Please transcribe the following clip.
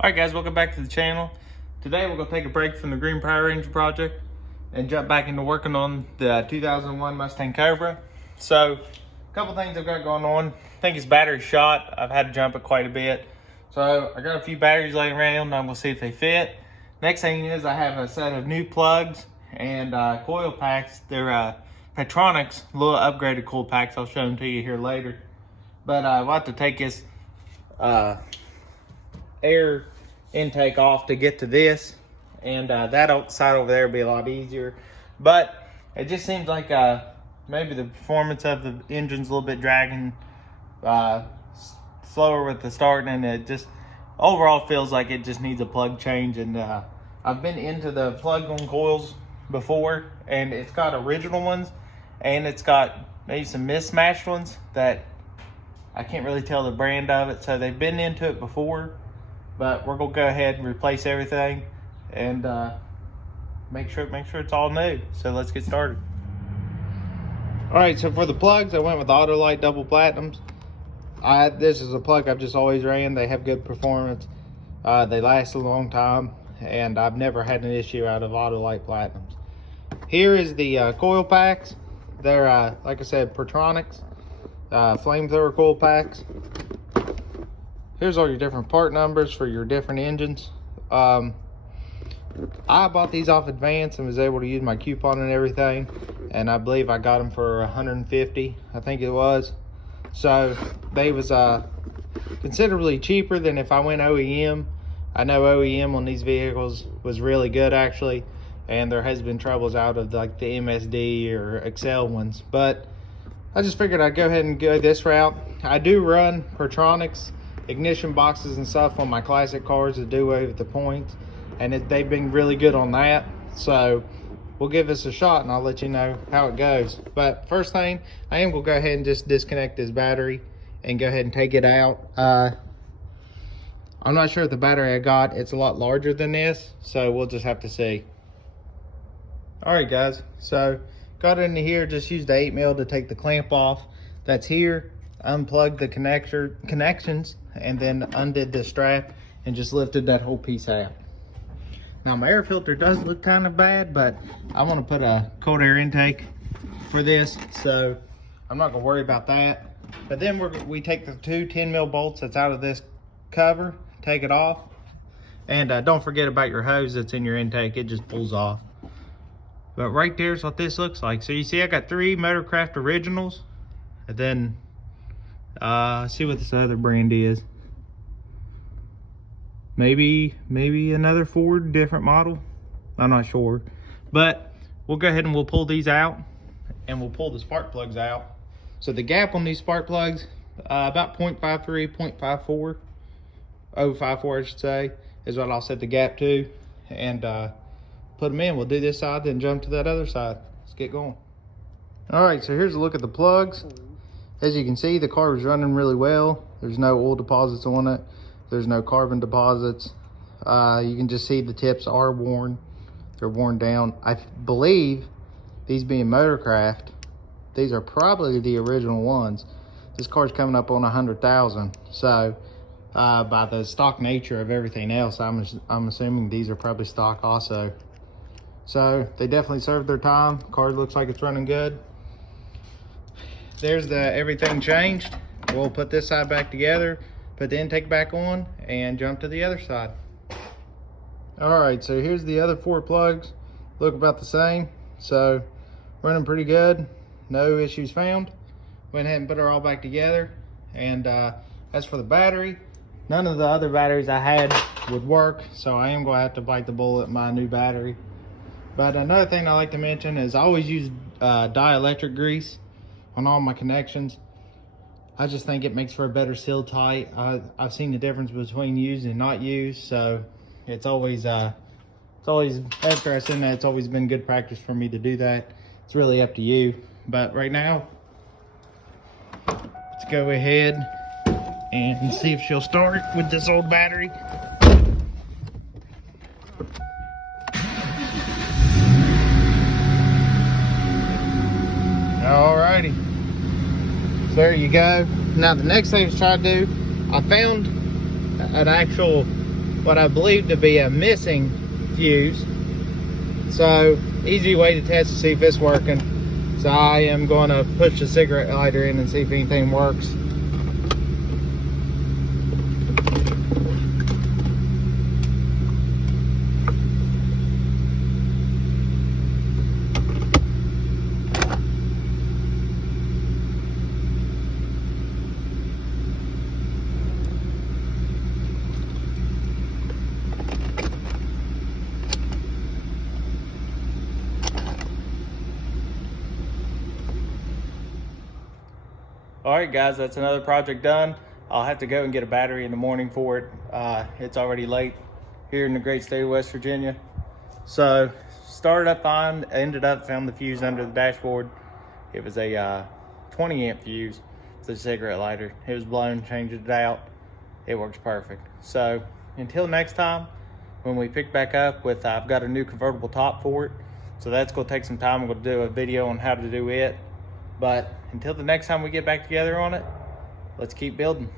Alright guys, welcome back to the channel. Today we're going to take a break from the Green Power Ranger project and jump back into working on the 2001 Mustang Cobra. So, a couple things I've got going on. I think it's battery shot. I've had to jump it quite a bit. So, I got a few batteries laying around and I'm going to see if they fit. Next thing is I have a set of new plugs and coil packs. They're Pertronix, little upgraded coil packs. I'll show them to you here later. But we'll have to take this air intake off to get to this, and that side over there will be a lot easier. But it just seems like maybe the performance of the engine's a little bit dragging, slower with the starting, and it just overall feels like it just needs a plug change. And I've been into the plug-on coils before, and it's got original ones and it's got maybe some mismatched ones that I can't really tell the brand of it. So they've been into it before, but we're gonna go ahead and replace everything and make sure it's all new. So let's get started. All right, so for the plugs, I went with Autolite double platinums. This is a plug I've just always ran. They have good performance. They last a long time, and I've never had an issue out of Autolite platinums. Here is the coil packs. They're like I said, Pertronix flamethrower coil packs. Here's all your different part numbers for your different engines. I bought these off Advance and was able to use my coupon and everything, and I believe I got them for $150, I think it was. So they was considerably cheaper than if I went OEM. I know OEM on these vehicles was really good actually, and there has been troubles out of like the MSD or Excel ones, but I just figured I'd go ahead and go this route. I do run Pertronix ignition boxes and stuff on my classic cars to do away with the points, and they've been really good on that. So we'll give this a shot and I'll let you know how it goes. But first thing, I am gonna go ahead and just disconnect this battery and go ahead and take it out. I'm not sure if the battery I got, it's a lot larger than this, so we'll just have to see. All right guys, so got it into here, just used the 8mm to take the clamp off. That's here. Unplugged the connections and then undid the strap and just lifted that whole piece out. Now my air filter does look kind of bad, but I want to put a cold air intake for this, so I'm not gonna worry about that. But then we take the two 10mm bolts that's out of this cover, take it off, and don't forget about your hose that's in your intake. It just pulls off. But right there's what this looks like. So you see I got 3 Motorcraft originals, and then see what this other brand is. Maybe another Ford different model, I'm not sure. But we'll go ahead and we'll pull these out, and we'll pull the spark plugs out. So the gap on these spark plugs, about 0.53, 0.54, 0.54 I should say, is what I'll set the gap to, and put them in. We'll do this side, then jump to that other side. Let's get going. All right, so here's a look at the plugs. As you can see, the car is running really well. There's no oil deposits on it. There's no carbon deposits. You can just see the tips are worn. They're worn down. I believe these being Motorcraft, these are probably the original ones. This car's coming up on 100,000. So by the stock nature of everything else, I'm assuming these are probably stock also. So they definitely served their time. Car looks like it's running good. There's the everything changed. We'll put this side back together, put the intake back on, and jump to the other side. All right, so here's the other 4 plugs. Look about the same. So running pretty good. No issues found. Went ahead and put her all back together. And as for the battery, none of the other batteries I had would work, so I am going to have to bite the bullet in my new battery. But another thing I like to mention is I always use dielectric grease on all my connections. I just think it makes for a better seal tight. I've seen the difference between used and not used, so it's always after I send that, it's always been good practice for me to do that. It's really up to you. But right now, let's go ahead and see if she'll start with this old battery. Alrighty, so there you go. Now the next thing I was trying to do, I found an actual what I believe to be a missing fuse. So easy way to test to see if it's working. So I am going to push the cigarette lighter in and see if anything works. All right, guys, that's another project done. I'll have to go and get a battery in the morning for it. It's already late here in the great state of West Virginia. So started up fine, ended up found the fuse under the dashboard. It was a 20 amp fuse for the cigarette lighter. It was blown, changed it out. It works perfect. So until next time, when we pick back up with, I've got a new convertible top for it. So that's gonna take some time. I'm gonna do a video on how to do it. But until the next time we get back together on it, let's keep building.